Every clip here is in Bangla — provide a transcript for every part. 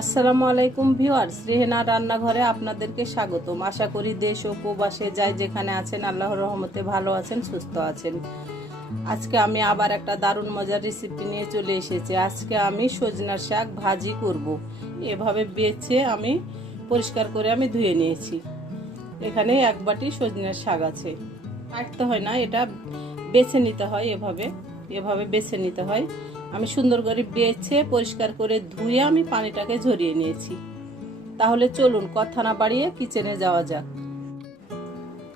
আসসালামু আলাইকুম ভিউয়ার্স, রেহেনার রান্নাঘরে আপনাদেরকে স্বাগতম। আশা করি দেশ ও প্রবাসে যাই যেখানে আছেন আল্লাহর রহমতে ভালো আছেন, সুস্থ আছেন। আজকে আমি আবার একটা দারুণ মজার রেসিপি নিয়ে চলে এসেছি। আজকে আমি সজনার শাক ভাজি করব। এভাবে বেছে আমি পরিষ্কার করে আমি ধুয়ে নিয়েছি। এখানে এক বাটি সজনার শাক আছে। কাটতে হয় না, এটা বেছে নিতে হয়। এভাবে বেছে নিতে হয়। আমি সুন্দর করে বেছে পরিষ্কার করে ধুয়ে আমি পানিটাকে ঝরিয়ে নিয়েছি। তাহলে চলুন কথা না বাড়িয়ে কিচেনে যাওয়া যাক।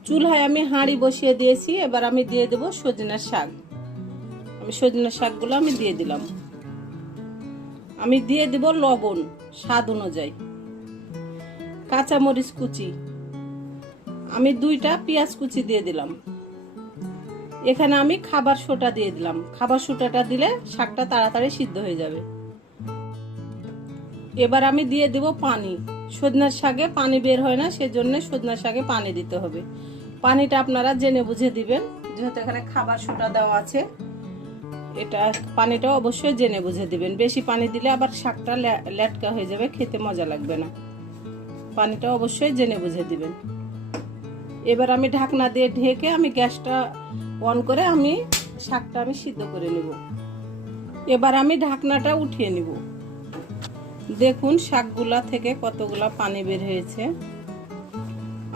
চুলায় আমি হাঁড়ি বসিয়ে দিয়েছি। এবার আমি দিয়ে দেব সজনার শাক। আমি সজনার শাকগুলো আমি দিয়ে দিলাম। আমি দিয়ে দেব লবণ স্বাদ অনুযায়ী, কাঁচামরিচ কুচি, আমি 2টা পেঁয়াজ কুচি দিয়ে দিলাম। এখানে আমি খাবার সোডা দিয়ে দিলাম। খাবার সোডাটা দিলে শাকটা তাড়াতাড়ি সিদ্ধ হয়ে যাবে। এবার আমি দিয়ে দেব পানি। সজনার শাকে পানি বের হয় না, সেজন্য সজনার শাকে পানি দিতে হবে। পানিটা আপনারা জেনে বুঝে দিবেন, যেহেতু এখানে খাবার সোডা দেওয়া আছে। এটা পানিটা অবশ্যই জেনে বুঝে দিবেন। বেশি পানি দিলে আবার শাকটা লেটকা হয়ে যাবে, খেতে মজা লাগবে না। পানিটা অবশ্যই জেনে বুঝে দিবেন। এবার আমি ঢাকনা দিয়ে ঢেকে আমি গ্যাসটা অন করে আমি শাকটা আমি সিদ্ধ করে নেব। এবার আমি ঢাকনাটা উঠিয়ে নিব। দেখুন শাকগুলা থেকে কতগুলা পানি বের হয়েছে।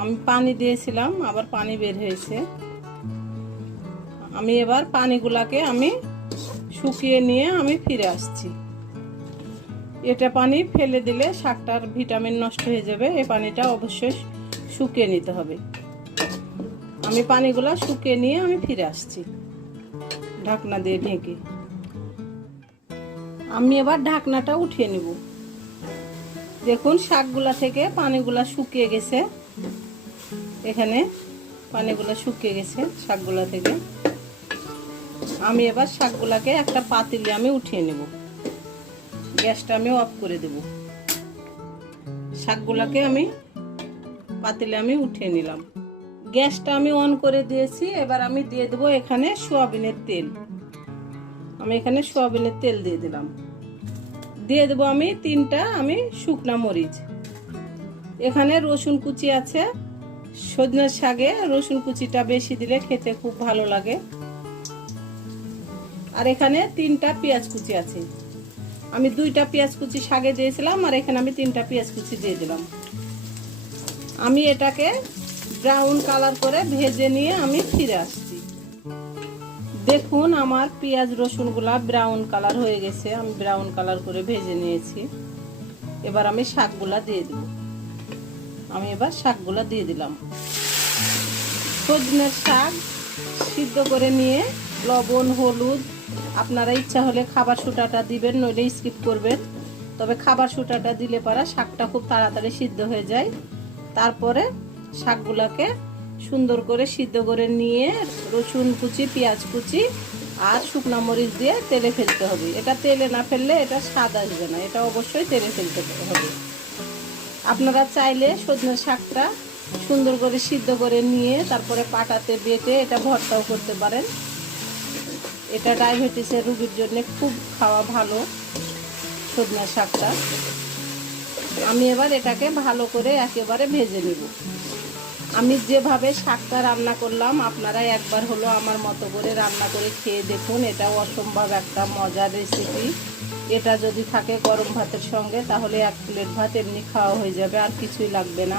আমি পানি দিয়েছিলাম, আবার পানি বের হয়েছে। আমি এবার পানিগুলাকে আমি শুকিয়ে নিয়ে আমি ফিরে আসছি। এটা পানি ফেলে দিলে শাকটার ভিটামিন নষ্ট হয়ে যাবে। এই পানিটা অবশ্যই শুকিয়ে নিতে হবে। আমি পানিগুলা শুকিয়ে নিয়ে আমি ফিরে আসছি ঢাকনা দিয়ে ঢেকে। আমি এবার ঢাকনাটা উঠিয়ে নিব। দেখুন শাকগুলা থেকে পানিগুলা শুকিয়ে গেছে। এখানে পানিগুলা শুকিয়ে গেছে শাকগুলা থেকে। আমি এবার শাকগুলাকে একটা পাতিলে আমি উঠিয়ে নেব। গ্যাসটা আমি অফ করে দেব। শাকগুলাকে আমি পাতিলে আমি উঠিয়ে নিলাম। গ্যাসটা আমি অন করে দিয়েছি। এবার আমি দিয়ে দেব এখানে সয়াবিনের তেল। আমি এখানে সয়াবিনের তেল দিয়ে দিলাম। দিয়ে দেব আমি 3টা আমি শুকনা মরিচ। এখানে রসুন কুচি আছে। সজনার শাকে রসুন কুচিটা বেশি দিলে খেতে খুব ভালো লাগে। আর এখানে 3টা পেঁয়াজ কুচি আছে। আমি 2টা পেঁয়াজ কুচি শাকে দিয়েছিলাম, আর এখানে আমি 3টা পেঁয়াজ কুচি দিয়ে দিলাম। আমি এটাকে ব্রাউন কালার করে ভেজে নিয়ে আমি ফিরে আসছি। দেখুন আমার পেঁয়াজ রসুনগুলা ব্রাউন কালার হয়ে গেছে। আমি ব্রাউন কালার করে ভেজে নিয়েছি। এবার আমি শাকগুলা দিয়ে দেব। আমি এবার শাকগুলা দিয়ে দিলাম। সজনের শাক সিদ্ধ করে নিয়ে লবণ হলুদ, আপনারা ইচ্ছা হলে খাবার সোডাটা দিবেন, নইলে স্কিপ করবেন। তবে খাবার সোডাটা দিলে পারা শাকটা খুব তাড়াতাড়ি সিদ্ধ হয়ে যায়। তারপরে শাকগুলাকে সুন্দর করে সিদ্ধ করে নিয়ে রসুন কুচি, পেঁয়াজ কুচি আর শুকনো মরিচ দিয়ে তেলে ফেলতে হবে। এটা তেলে না ফেললে এটা স্বাদ আসবে না। এটা অবশ্যই তেলে ফেলতে হবে। আপনারা চাইলে সজনে শাকটা সুন্দর করে সিদ্ধ করে নিয়ে তারপরে পাটাতে বেটে এটা ভর্তাও করতে পারেন। এটা ডায়াবেটিসের রোগীর জন্য খুব খাওয়া ভালো সজনে শাকটা। আমি এবার এটাকে ভালো করে একেবারে ভেজে নেব। আমি যেভাবে শাকটা রান্না করলাম আপনারা একবার হলো আমার মতো করে রান্না করে খেয়ে দেখুন। এটা অসম্ভব একটা মজার রেসিপি। এটা যদি থাকে গরম ভাতের সঙ্গে তাহলে 1 প্লেট ভাত এমনি খাওয়া হয়ে যাবে, আর কিছুই লাগবে না।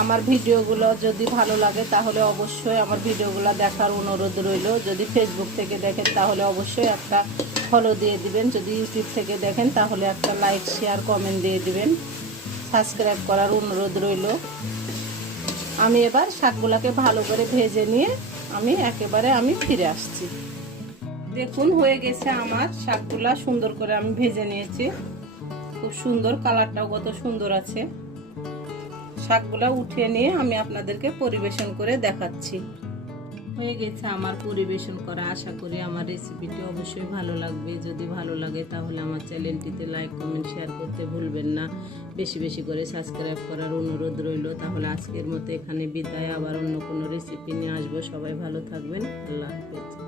আমার ভিডিওগুলো যদি ভালো লাগে তাহলে অবশ্যই আমার ভিডিওগুলো দেখার অনুরোধ রইল। যদি ফেসবুক থেকে দেখেন তাহলে অবশ্যই একটা ফলো দিয়ে দিবেন। যদি ইউটিউব থেকে দেখেন তাহলে একটা লাইক শেয়ার কমেন্ট দিয়ে দিবেন। সাবস্ক্রাইব করার অনুরোধ রইল। আমি এবার শাকগুলোকে ভালো করে ভেজে নিয়ে আমি একেবারে আমি ফিরে আসছি। দেখুন হয়ে গেছে আমার শাকগুলা, সুন্দর করে আমি ভেজে নিয়েছি। খুব সুন্দর কালারটাও কত সুন্দর আছে। শাকগুলা উঠিয়ে নিয়ে আমি আপনাদেরকে পরিবেশন করে দেখাচ্ছি। হয়ে গেছে আমার পরিবেশন করা। আশা করি আমার রেসিপিটি অবশ্যই ভালো লাগবে। যদি ভালো লাগে তাহলে আমার চ্যানেলটিতে লাইক কমেন্ট শেয়ার করতে ভুলবেন না। বেশি বেশি করে সাবস্ক্রাইব করার অনুরোধ রইল। তাহলে আজকের মতো এখানে বিদায়। আবার অন্য কোনো রেসিপি নিয়ে আসবো। সবাই ভালো থাকবেন। আল্লাহ হাফেজ।